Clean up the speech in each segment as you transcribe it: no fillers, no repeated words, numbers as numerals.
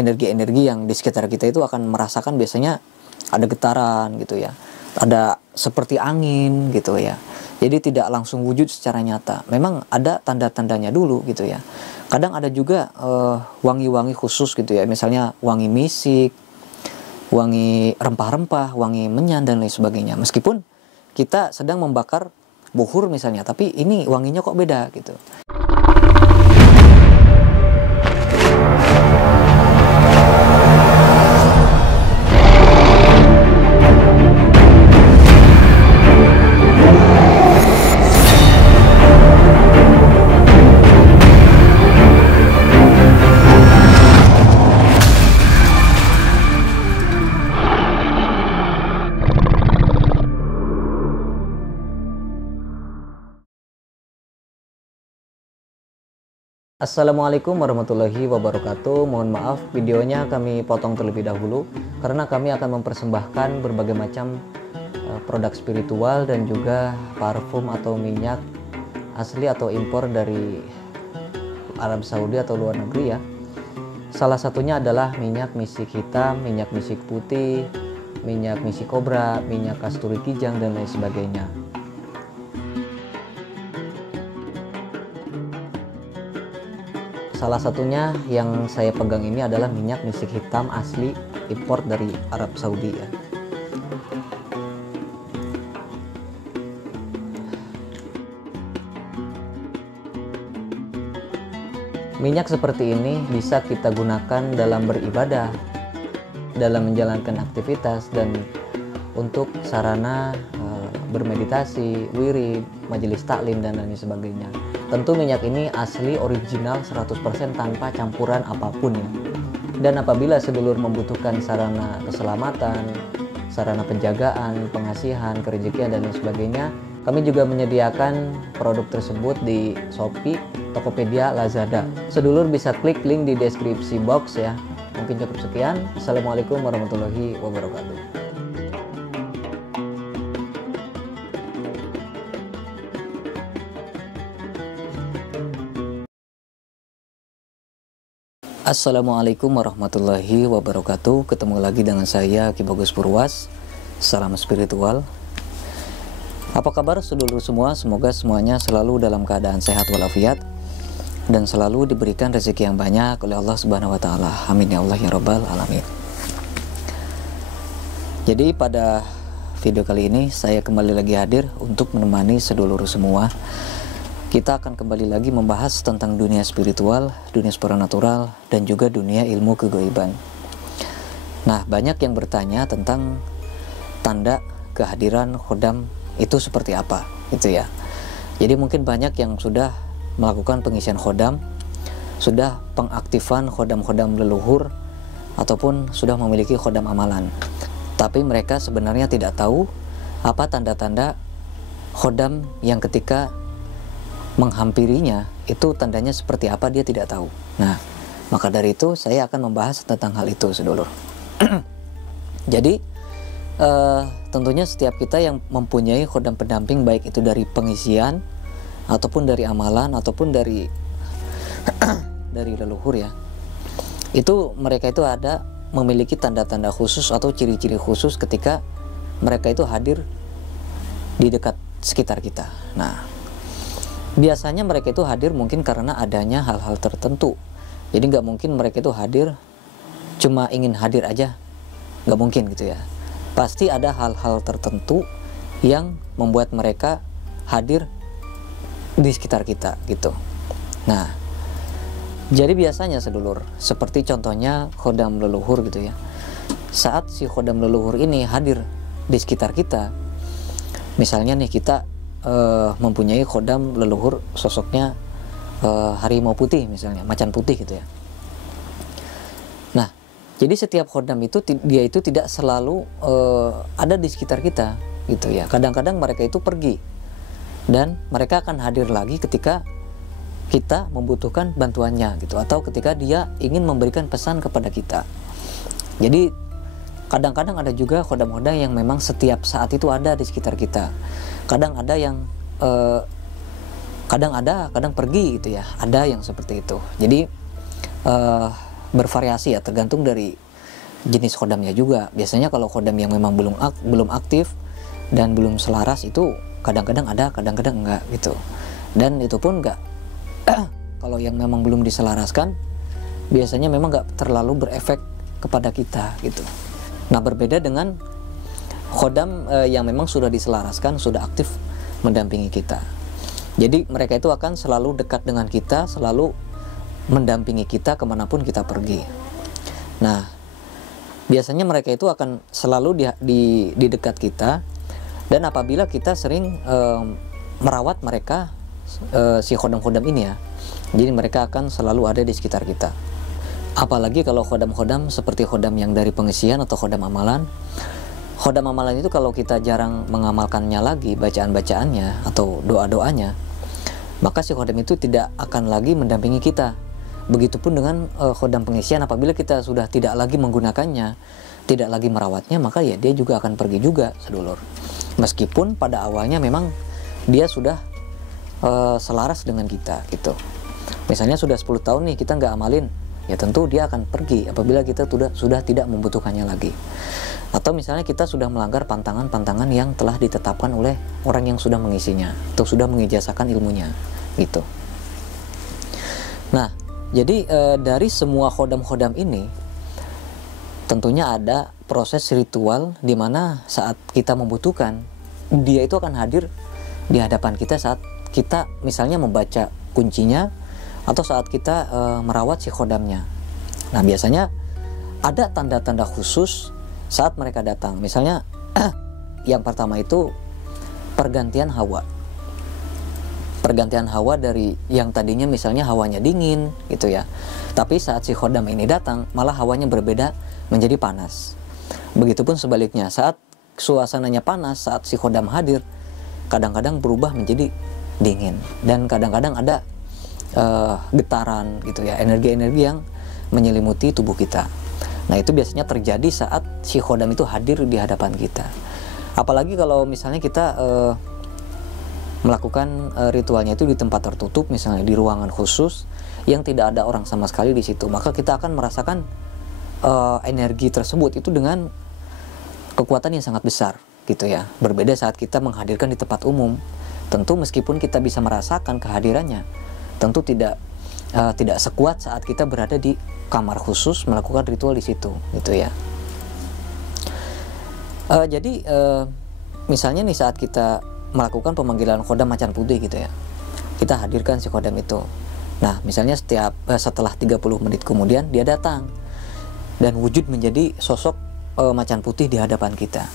energi-energi yang di sekitar kita itu akan merasakan biasanya ada getaran gitu ya, ada seperti angin gitu ya. Jadi tidak langsung wujud secara nyata. Memang ada tanda-tandanya dulu gitu ya. Kadang ada juga wangi-wangi khusus gitu ya. Misalnya wangi misik, wangi rempah-rempah, wangi menyan dan lain sebagainya. Meskipun kita sedang membakar buhur misalnya, tapi ini wanginya kok beda gitu. Assalamualaikum warahmatullahi wabarakatuh. Mohon maaf videonya kami potong terlebih dahulu karena kami akan mempersembahkan berbagai macam produk spiritual dan juga parfum atau minyak asli atau impor dari Arab Saudi atau luar negeri ya. Salah satunya adalah minyak misik hitam, minyak misik putih, minyak misik kobra, minyak kasturi kijang dan lain sebagainya. Salah satunya yang saya pegang ini adalah minyak misik hitam asli impor dari Arab Saudi ya. Minyak seperti ini bisa kita gunakan dalam beribadah, dalam menjalankan aktivitas, dan untuk sarana bermeditasi, wirid, majelis taklim dan lain sebagainya. Tentu minyak ini asli original 100% tanpa campuran apapun ya. Dan apabila sedulur membutuhkan sarana keselamatan, sarana penjagaan, pengasihan, kerejekian dan lain sebagainya, kami juga menyediakan produk tersebut di Shopee, Tokopedia, Lazada. Sedulur bisa klik link di deskripsi box ya. Mungkin cukup sekian. Assalamualaikum warahmatullahi wabarakatuh. Assalamualaikum warahmatullahi wabarakatuh. Ketemu lagi dengan saya Ki Bagus Purwas. Salam spiritual. Apa kabar sedulur semua? Semoga semuanya selalu dalam keadaan sehat walafiat dan selalu diberikan rezeki yang banyak oleh Allah Subhanahu wa taala. Amin ya Allah ya rabbal alamin. Jadi pada video kali ini saya kembali lagi hadir untuk menemani sedulur semua. Kita akan kembali lagi membahas tentang dunia spiritual, dunia supranatural, dan juga dunia ilmu kegaiban. Nah, banyak yang bertanya tentang tanda kehadiran khodam itu seperti apa, gitu ya. Jadi mungkin banyak yang sudah melakukan pengisian khodam, sudah pengaktifan khodam-khodam leluhur, ataupun sudah memiliki khodam amalan. Tapi mereka sebenarnya tidak tahu apa tanda-tanda khodam yang ketika menghampirinya itu tandanya seperti apa, dia tidak tahu. Nah, maka dari itu saya akan membahas tentang hal itu sedulur. Jadi tentunya setiap kita yang mempunyai khodam pendamping, baik itu dari pengisian ataupun dari amalan ataupun dari dari leluhur ya, itu mereka itu ada memiliki tanda-tanda khusus atau ciri-ciri khusus ketika mereka itu hadir di dekat sekitar kita. Nah, biasanya mereka itu hadir mungkin karena adanya hal-hal tertentu. Jadi nggak mungkin mereka itu hadir cuma ingin hadir aja, nggak mungkin gitu ya. Pasti ada hal-hal tertentu yang membuat mereka hadir di sekitar kita gitu. Nah, jadi biasanya sedulur, seperti contohnya khodam leluhur gitu ya. Saat si khodam leluhur ini hadir di sekitar kita, misalnya nih kita mempunyai khodam leluhur sosoknya harimau putih misalnya, macan putih gitu ya. Nah, jadi setiap khodam itu dia itu tidak selalu ada di sekitar kita gitu ya. Kadang-kadang mereka itu pergi dan mereka akan hadir lagi ketika kita membutuhkan bantuannya gitu, atau ketika dia ingin memberikan pesan kepada kita. Jadi kadang-kadang ada juga khodam-khodam yang memang setiap saat itu ada di sekitar kita. Kadang ada yang kadang pergi gitu ya, ada yang seperti itu. Jadi bervariasi ya, tergantung dari jenis khodamnya juga. Biasanya kalau khodam yang memang belum aktif dan belum selaras itu kadang-kadang ada, kadang-kadang enggak gitu. Dan itu pun enggak kalau yang memang belum diselaraskan biasanya memang enggak terlalu berefek kepada kita gitu. Nah, berbeda dengan khodam yang memang sudah diselaraskan, sudah aktif mendampingi kita. Jadi mereka itu akan selalu dekat dengan kita, selalu mendampingi kita kemanapun kita pergi. Nah, biasanya mereka itu akan selalu di dekat kita, dan apabila kita sering merawat mereka, si khodam-khodam ini ya, jadi mereka akan selalu ada di sekitar kita. Apalagi kalau khodam-khodam seperti khodam yang dari pengisian atau khodam amalan. Khodam amalan itu kalau kita jarang mengamalkannya lagi, bacaan-bacaannya atau doa-doanya, maka si khodam itu tidak akan lagi mendampingi kita. Begitupun dengan khodam pengisian, apabila kita sudah tidak lagi menggunakannya, tidak lagi merawatnya, maka ya dia juga akan pergi juga, sedulur. Meskipun pada awalnya memang dia sudah selaras dengan kita gitu. Misalnya sudah 10 tahun nih kita nggak amalin, ya tentu dia akan pergi apabila kita sudah tidak membutuhkannya lagi. Atau misalnya kita sudah melanggar pantangan-pantangan yang telah ditetapkan oleh orang yang sudah mengisinya atau sudah mengijazakan ilmunya gitu. Nah, jadi dari semua khodam-khodam ini tentunya ada proses ritual di mana saat kita membutuhkan, dia itu akan hadir di hadapan kita saat kita misalnya membaca kuncinya atau saat kita merawat si khodamnya. Nah, biasanya ada tanda-tanda khusus saat mereka datang. Misalnya yang pertama itu pergantian hawa. Pergantian hawa dari yang tadinya misalnya hawanya dingin gitu ya, tapi saat si khodam ini datang malah hawanya berbeda menjadi panas. Begitupun sebaliknya, saat suasananya panas, saat si khodam hadir kadang-kadang berubah menjadi dingin, dan kadang-kadang ada getaran gitu ya, energi-energi yang menyelimuti tubuh kita. Nah, itu biasanya terjadi saat si khodam itu hadir di hadapan kita. Apalagi kalau misalnya kita melakukan ritualnya itu di tempat tertutup, misalnya di ruangan khusus yang tidak ada orang sama sekali di situ, maka kita akan merasakan energi tersebut itu dengan kekuatan yang sangat besar gitu ya. Berbeda saat kita menghadirkan di tempat umum, tentu meskipun kita bisa merasakan kehadirannya, tentu tidak sekuat saat kita berada di kamar khusus melakukan ritual di situ gitu ya. Jadi misalnya nih saat kita melakukan pemanggilan khodam macan putih gitu ya, kita hadirkan si khodam itu. Nah, misalnya setelah 30 menit kemudian dia datang dan wujud menjadi sosok macan putih di hadapan kita,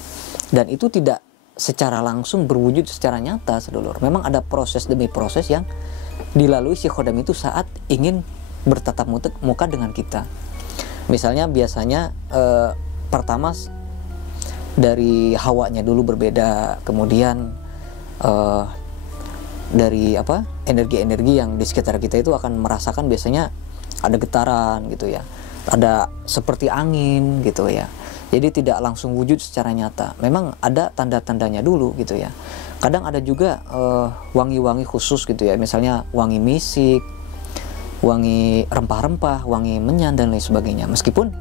dan itu tidak secara langsung berwujud secara nyata, sedulur. Memang ada proses demi proses yang dilalui si khodam itu saat ingin bertatap muka dengan kita. Misalnya biasanya pertama dari hawanya dulu berbeda, kemudian dari energi-energi yang di sekitar kita itu akan merasakan biasanya ada getaran gitu ya, ada seperti angin gitu ya. Jadi tidak langsung wujud secara nyata, memang ada tanda-tandanya dulu gitu ya. Kadang ada juga wangi-wangi khusus gitu ya, misalnya wangi misik, wangi rempah-rempah, wangi menyan dan lain sebagainya. Meskipun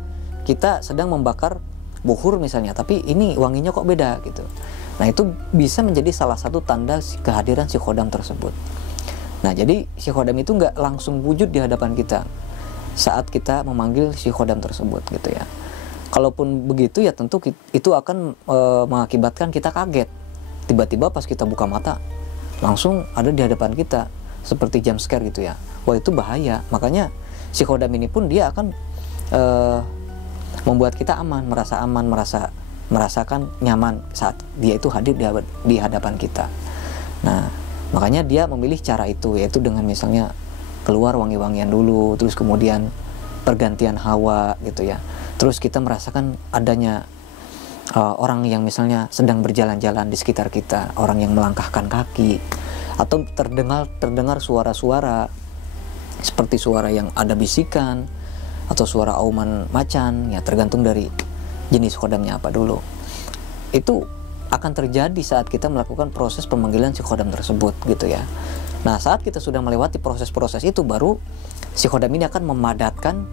kita sedang membakar buhur misalnya, tapi ini wanginya kok beda gitu. Nah, itu bisa menjadi salah satu tanda kehadiran si khodam tersebut. Nah, jadi si khodam itu nggak langsung wujud di hadapan kita saat kita memanggil si khodam tersebut gitu ya. Kalaupun begitu ya tentu itu akan mengakibatkan kita kaget. Tiba-tiba pas kita buka mata langsung ada di hadapan kita, seperti jump scare gitu ya. Wah, itu bahaya. Makanya si khodam ini pun dia akan membuat kita aman, merasakan nyaman saat dia itu hadir di hadapan kita. Nah, makanya dia memilih cara itu, yaitu dengan misalnya keluar wangi-wangian dulu, terus kemudian pergantian hawa gitu ya. Terus kita merasakan adanya orang yang misalnya sedang berjalan-jalan di sekitar kita, orang yang melangkahkan kaki, atau terdengar suara-suara seperti suara yang ada bisikan atau suara auman macan ya, tergantung dari jenis khodamnya apa dulu. Itu akan terjadi saat kita melakukan proses pemanggilan si khodam tersebut gitu ya. Nah, saat kita sudah melewati proses-proses itu, baru si khodam ini akan memadatkan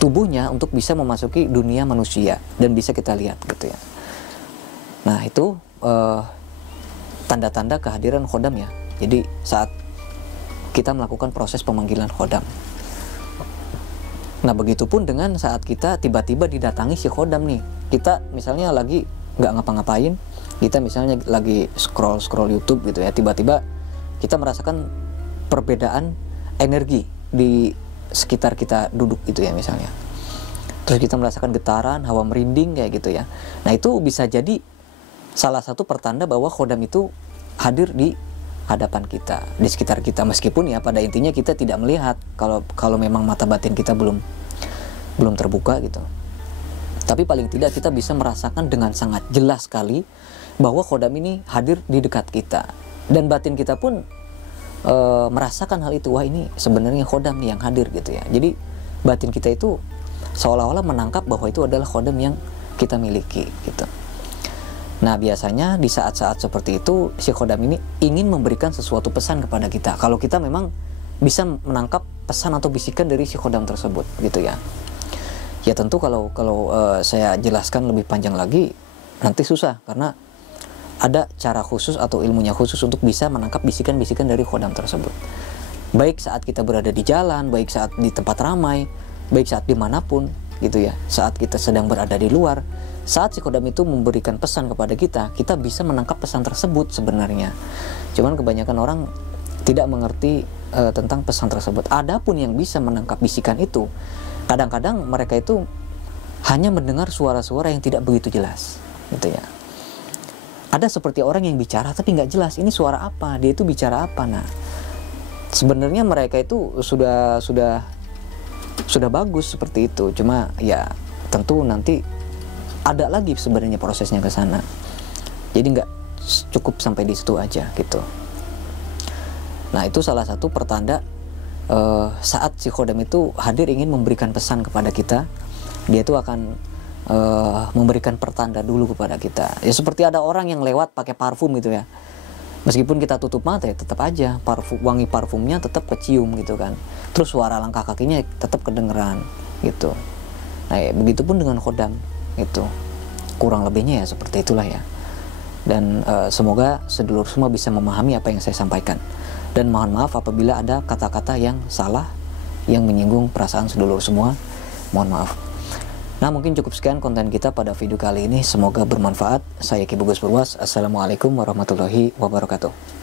tubuhnya untuk bisa memasuki dunia manusia dan bisa kita lihat gitu ya. Nah itu tanda-tanda kehadiran khodam ya. Jadi saat kita melakukan proses pemanggilan khodam. Nah begitupun dengan saat kita tiba-tiba didatangi si khodam nih. Kita misalnya lagi nggak ngapa-ngapain, kita misalnya lagi scroll YouTube gitu ya, tiba-tiba kita merasakan perbedaan energi di sekitar kita duduk gitu ya misalnya. Terus kita merasakan getaran, hawa merinding kayak gitu ya. Nah itu bisa jadi salah satu pertanda bahwa khodam itu hadir di hadapan kita, di sekitar kita, meskipun ya pada intinya kita tidak melihat kalau memang mata batin kita belum terbuka gitu. Tapi paling tidak kita bisa merasakan dengan sangat jelas sekali bahwa khodam ini hadir di dekat kita, dan batin kita pun merasakan hal itu. Wah ini sebenarnya khodam nih yang hadir gitu ya. Jadi batin kita itu seolah-olah menangkap bahwa itu adalah khodam yang kita miliki gitu. Nah biasanya di saat-saat seperti itu si khodam ini ingin memberikan sesuatu pesan kepada kita, kalau kita memang bisa menangkap pesan atau bisikan dari si khodam tersebut gitu ya. Ya tentu kalau saya jelaskan lebih panjang lagi nanti susah, karena ada cara khusus atau ilmunya khusus untuk bisa menangkap bisikan-bisikan dari khodam tersebut. Baik saat kita berada di jalan, baik saat di tempat ramai, baik saat dimanapun gitu ya. Saat kita sedang berada di luar, saat si khodam itu memberikan pesan kepada kita, kita bisa menangkap pesan tersebut sebenarnya. Cuman kebanyakan orang tidak mengerti tentang pesan tersebut. Adapun yang bisa menangkap bisikan itu, kadang-kadang mereka itu hanya mendengar suara-suara yang tidak begitu jelas gitu ya. Ada seperti orang yang bicara tapi nggak jelas ini suara apa, dia itu bicara apa. Nah sebenarnya mereka itu sudah bagus seperti itu, cuma ya tentu nanti ada lagi sebenarnya prosesnya ke sana. Jadi nggak cukup sampai di situ aja gitu. Nah itu salah satu pertanda saat si khodam itu hadir ingin memberikan pesan kepada kita. Dia itu akan memberikan pertanda dulu kepada kita. Ya seperti ada orang yang lewat pakai parfum gitu ya. Meskipun kita tutup mata ya tetap aja wangi parfumnya tetap kecium gitu kan. Terus suara langkah kakinya tetap kedengeran gitu. Nah ya, begitupun dengan khodam itu. Kurang lebihnya ya seperti itulah ya. Dan semoga sedulur semua bisa memahami apa yang saya sampaikan. Dan mohon maaf apabila ada kata-kata yang salah yang menyinggung perasaan sedulur semua. Mohon maaf. Nah mungkin cukup sekian konten kita pada video kali ini. Semoga bermanfaat. Saya Ki Bagus Purwas. Assalamualaikum warahmatullahi wabarakatuh.